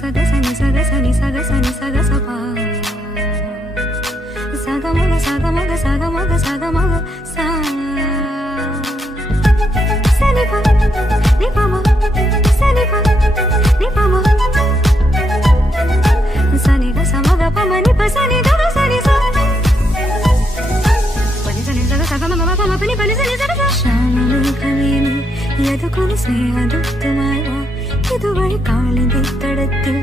saga sani saga sani saga sani saga sapa saga maga saga maga saga maga saga maga sa sani pa ni pa ma sani pa ni pa ma sani ga sa maga pa ma ni pa sani ga sani sa pani sani saga saga maga pa ma pani pani sani saga sa shamale kamini yadukonu സ്നേഹദൂതമായി വാ ഇതുവഴി കാളിന്റെ തടത്തിൽ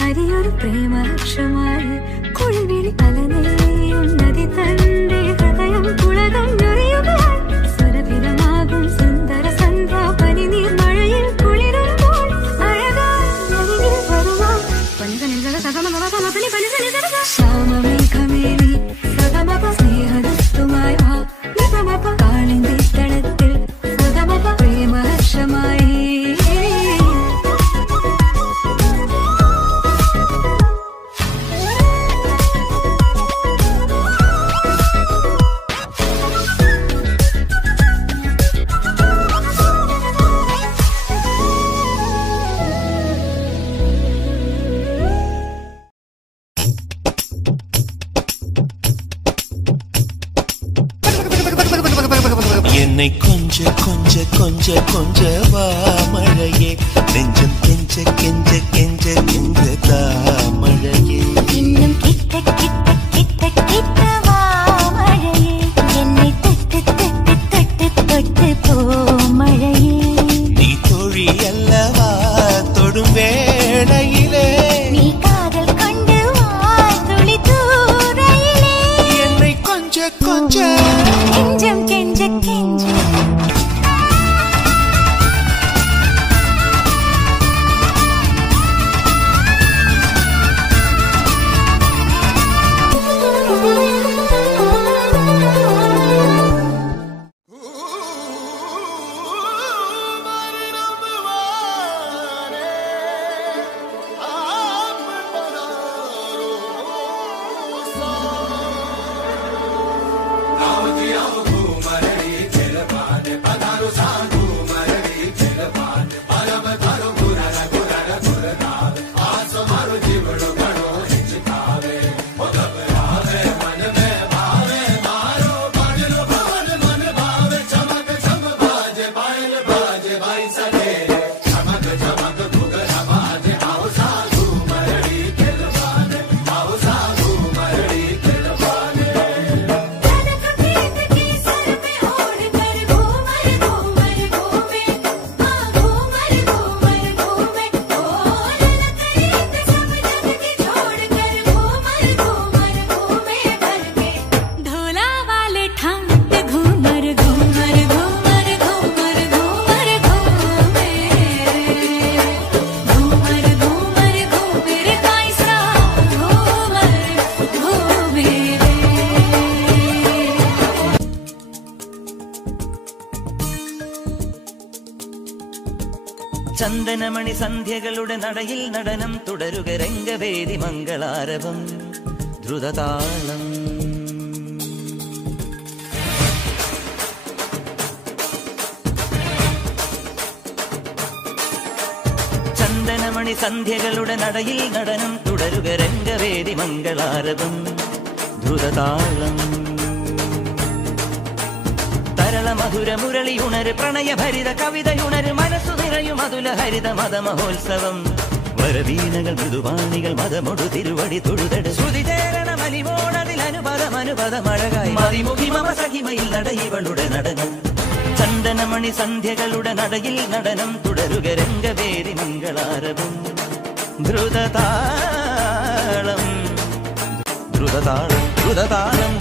ഹരിയൊരു പ്രേമലക്ഷമായി കുളിവിളി അലനെയുന്നതി തന്റെ ഹൃദയം കുളകഞ്ഞൊറിയുകയായി സ്വരഭിലമാകും സുന്ദര സന്ധ്യ പനിനീർ മഴയിൽ കുളിരുമ്പോൾ അഴകാരിൽ വരുവാ പനിസനി സഗമപനി പനിസനി സഗ ശ്യാമമേഘമേനി സഗമപ സ്നേഹദൂതമായി വാ നിപമപ കാളിന്റെ തടത്തിൽ സഗമപ പ്രേമലക്ഷമായി என்னை கொஞ்ச கொஞ்ச கொஞ்ச கொஞ்ச வா மழையே நெஞ்சம் கெஞ்ச கெஞ்ச கெஞ்ச கெஞ்ச தா மழையே இன்னும் கிட்ட கிட்ட கிட்ட கிட்ட வா மழையே என்னை தொட்டு தொட்டு தொட்டு தொட்டு போ மழையே நீ தோழி அல்லவா தொடும் வேளையிலே நீ காதல் கொண்டு வா துளி தூரையிலே என்னை கொஞ்ச கொஞ்ச கெஞ்சம் கெஞ்ச கெஞ்ச ചന്ദനമണി സന്ധ്യകളുടെ നടയിൽ നടനം തുടരുക രംഗവേദി മംഗളാരവം ദ്രുതതാളം ചന്ദനമണി സന്ധ്യകളുടെ നടയിൽ നടനം തുടരുക രംഗവേദി മംഗളാരവം ദ്രുതതാളം മധുര മുരളിയുണര് പ്രണയഭരിത കവിതയുണര് മനസ്സു നിറയും അതുല ഹരിത മതമഹോത്സവം വരവീണകൾ മൃദുവാണികൾ മതമൊടു തിരുവടി തൊഴുതട് ശ്രുതി ചേരണ മലിമോണതിൽ അനുപദം അനുപദമഴകായി മതിമുഖി മമ സഹിമയിൽ നടയിവളുടെ നടനം ചന്ദനമണി സന്ധ്യകളുടെ നടയിൽ നടനം തുടരുക രംഗവേദി മംഗളാരവം ദ്രുതതാളം ദ്രുതതാളം ദ്രുതതാളം